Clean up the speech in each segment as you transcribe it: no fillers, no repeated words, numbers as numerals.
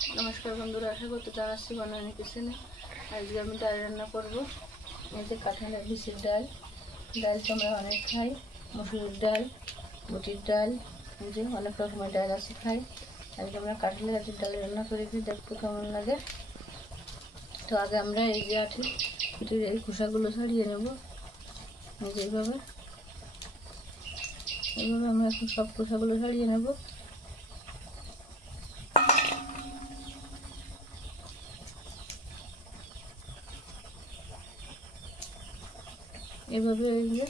नमस्कार बंधुरा आशा करते जानाচ্ছি बनाने किचेने आज আমি ডাল রান্না করব। এই যে কাঁঠালের বিচির ডাল, ডাল তো আমরা অনেক খাই, মসুরের ডাল, বুটির ডাল, এই যে অনেক রকমের ডাল আছে খাই। আজকে আমরা কাঁঠালের ডাল রান্না করেছি, দেখতে কেমন লাগে। তো আগে আমরা এই যে পিঠের এই খোসাগুলো ছাড়িয়ে নেব। এই যে এইভাবে আমরা এখন সব খোসাগুলো ছাড়িয়ে নেব। এভাবে এই যে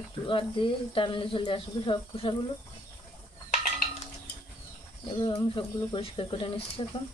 একটু আর দিয়ে টানলে চলে আসবে সব খোসাগুলো। এভাবে আমি সবগুলো পরিষ্কার করে নিচ্ছি এখন।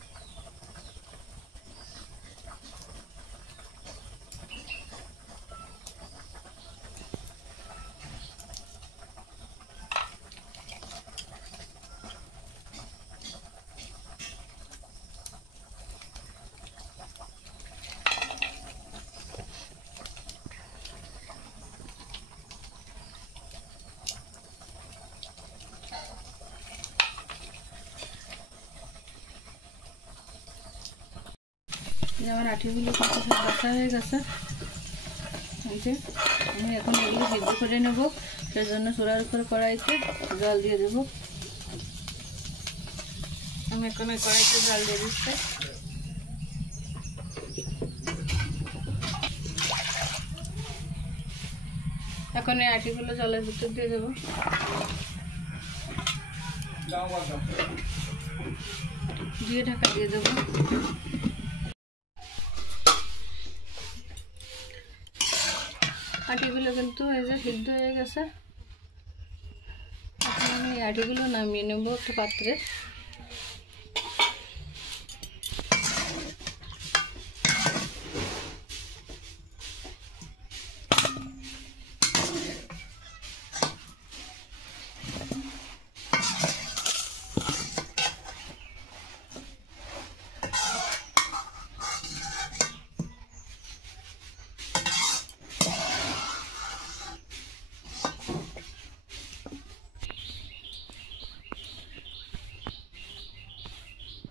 আমার আটিগুলো কত সব বাছা হয়ে গেছে। এই যে আমি এখন এগুলো সিদ্ধ করে নেব। সেই জন্য চুলার উপর কড়াইতে জল দিয়ে দেব। আমি এখন কড়াইতে জল দিয়ে দিচ্ছি। এখন এই আটিগুলো জলের ভিতর দিয়ে দেব। দিয়ে ঢাকা দিয়ে দেবো। আটিগুলো কিন্তু এই যে সিদ্ধ হয়ে গেছে। এখন আমি এই আটিগুলো নামিয়ে নেব একটা পাত্রে।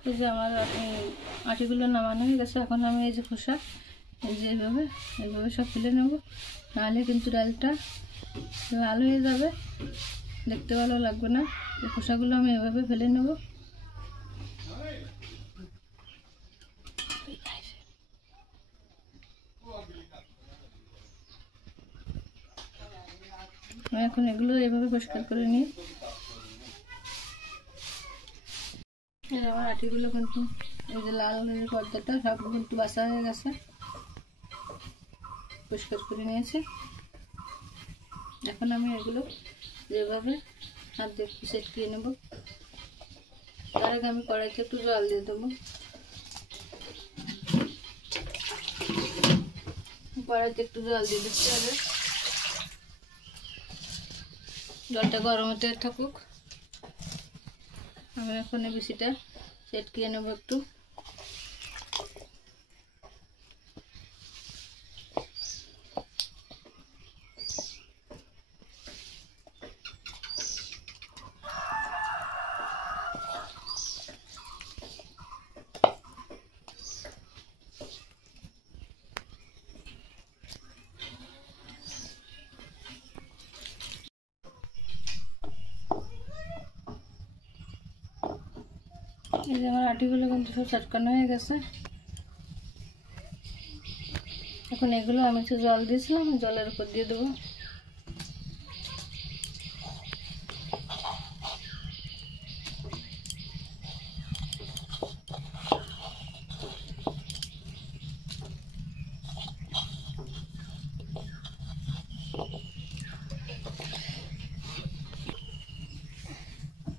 এই যে আমার আটিগুলো নামানো হয়ে গেছে। এখন আমি এই যে খোসা এই যে এইভাবে সব ফেলে নেব, নাহলে কিন্তু ডালটা লাল হয়ে যাবে, দেখতে ভালো লাগবে না। এই খোসাগুলো আমি এভাবে ফেলে নেব। আমি এখন এগুলো এভাবে পরিষ্কার করে নিই। আমার আটিগুলো কিন্তু এই যে লাল পর্দাটা সব কিন্তু বাছা হয়ে গেছে, পরিষ্কার করে নিয়েছি। এখন আমি এগুলো যেভাবে হাত দিয়ে ছেটকিয়ে নেব। তার আগে আমি কড়াইতে একটু জল দিয়ে দেবো। কড়াইতে একটু জল দিয়ে দিতে হবে, জলটা গরম হতে থাকুক। আমি এখন এই বিচিটা ছেটকিয়ে নেব একটু। এই যে আমার আটিগুলো কিন্তু সব চটকানো হয়ে গেছে। এখন এগুলো আমি একটু জল দিয়েছিলাম, জলের উপর দিয়ে দেবো।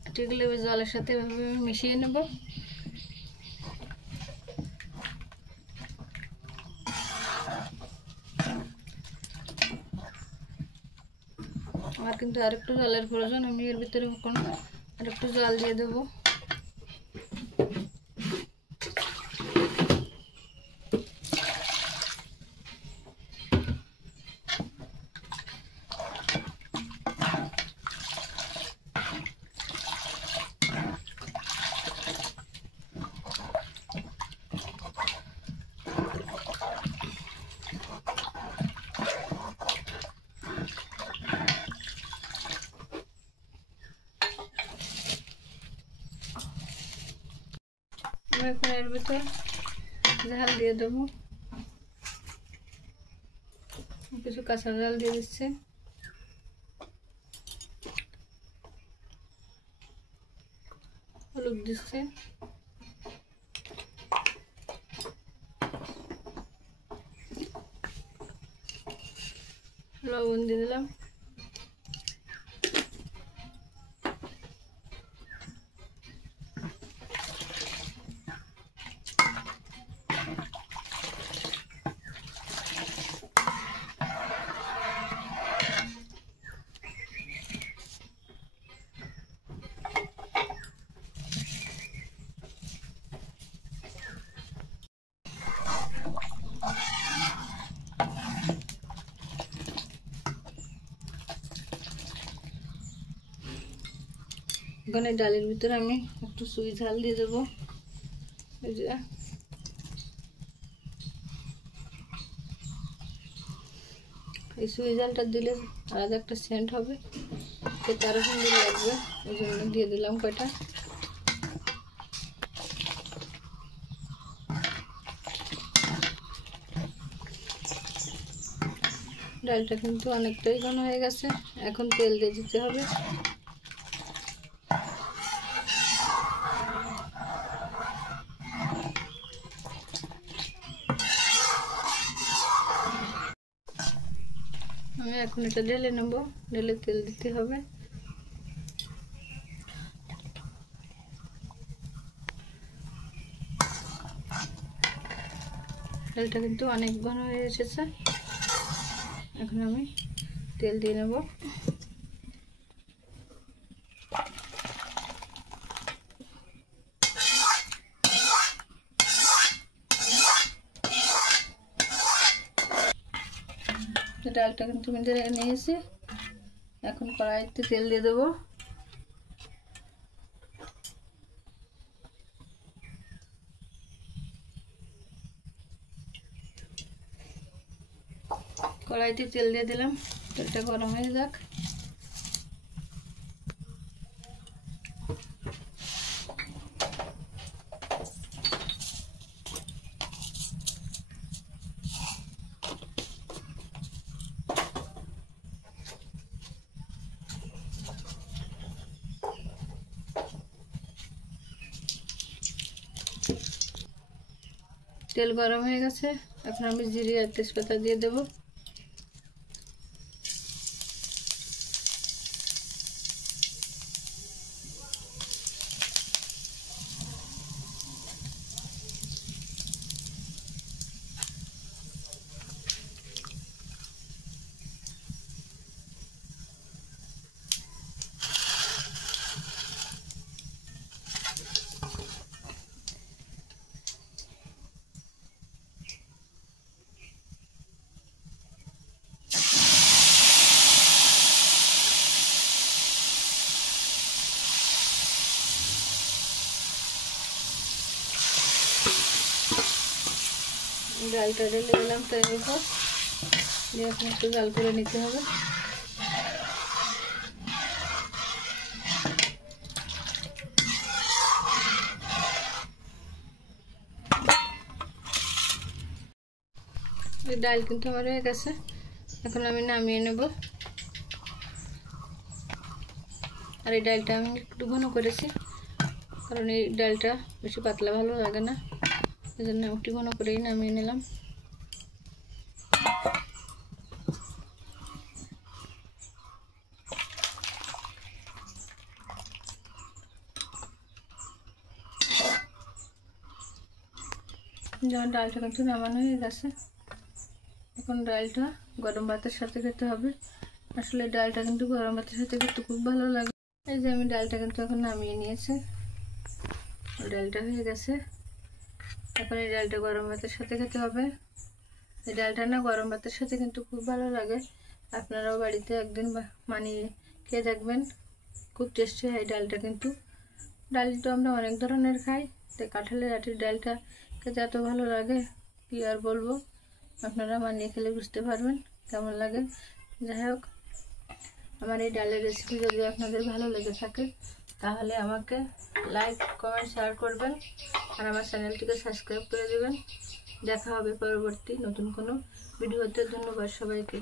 আটিগুলো জলের সাথে এভাবে মিশিয়ে নেব। আমার কিন্তু আরেকটু জলের প্রয়োজন, আমি এর ভিতরে এখন আরেকটু জল দিয়ে দেবো। আমি এখন এর ভিতর ঝাল দিয়ে দেবো, কিছু কাঁচা ঝাল দিয়ে দিচ্ছি। হলুদ দিচ্ছি, লবণ দিয়ে দিলাম, এখানে ডালের ভিতরে আমি একটু সুই ঝাল দিয়ে দেবো। এই সুই ঝালটা দিলে আলাদা একটা সেন্ট হবে, খেতে আরো সুন্দর লাগবে, এই জন্য দিয়ে দিলাম কয়টা। ডালটা কিন্তু অনেকটাই ঘন হয়ে গেছে, এখন তেল দিয়ে দিতে হবে। আমি এখন এটা ঢেলে নেব, ঢেলে তেল দিতে হবে। তেলটা কিন্তু অনেক ঘন হয়ে এসেছে, এখন আমি তেল দিয়ে নেব। ডালটা কিন্তু আমি ঢেলে নিয়েছি, এখন কড়াইতে তেল দিয়ে দেবো। কড়াইতে তেল দিয়ে দিলাম, তেলটা গরম হয়ে যাক। তেল গরম হয়ে গেছে, এখন আমি জিরে আর তেজপাতা দিয়ে দেবো। ডালটা ঢেলে দিলাম তেলের উপর দিয়ে, এখন একটু জাল করে নিতে হবে। এই ডাল কিন্তু আমার হয়ে গেছে, এখন আমি নামিয়ে নেব। আর এই ডালটা আমি একটু ঘন করেছি, কারণ এই ডালটা বেশি পাতলা ভালো লাগে না, এই জন্য একটু ঘন করেই নামিয়ে নিলাম। যখন ডালটা কিন্তু নামানো হয়ে গেছে, এখন ডালটা গরম ভাতের সাথে খেতে হবে। আসলে ডালটা কিন্তু গরম ভাতের সাথে খেতে খুব ভালো লাগে। এই যে আমি ডালটা কিন্তু এখন নামিয়ে নিয়েছি, ডালটা হয়ে গেছে। এখন এই ডালটা গরম ভাতের সাথে খেতে হবে। এই ডালটা না গরম ভাতের সাথে কিন্তু খুব ভালো লাগে, আপনারাও বাড়িতে একদিন বানিয়ে খেয়ে দেখবেন, খুব টেস্টি হয় ডালটা। কিন্তু ডাল তো আমরা অনেক ধরনের খাই, তাই কাঁঠালের আটির ডালটা খেতে এত ভালো লাগে কি আর বলবো, আপনারা বানিয়ে খেলে বুঝতে পারবেন কেমন লাগে। যাই হোক, আমার এই ডালের রেসিপি যদি আপনাদের ভালো লেগে থাকে তাহলে আমাকে লাইক কমেন্ট শেয়ার করবেন আর আমার চ্যানেলটিকে সাবস্ক্রাইব করে দেবেন। দেখা হবে পরবর্তী নতুন কোনো ভিডিওতে। ধন্যবাদ সবাইকে।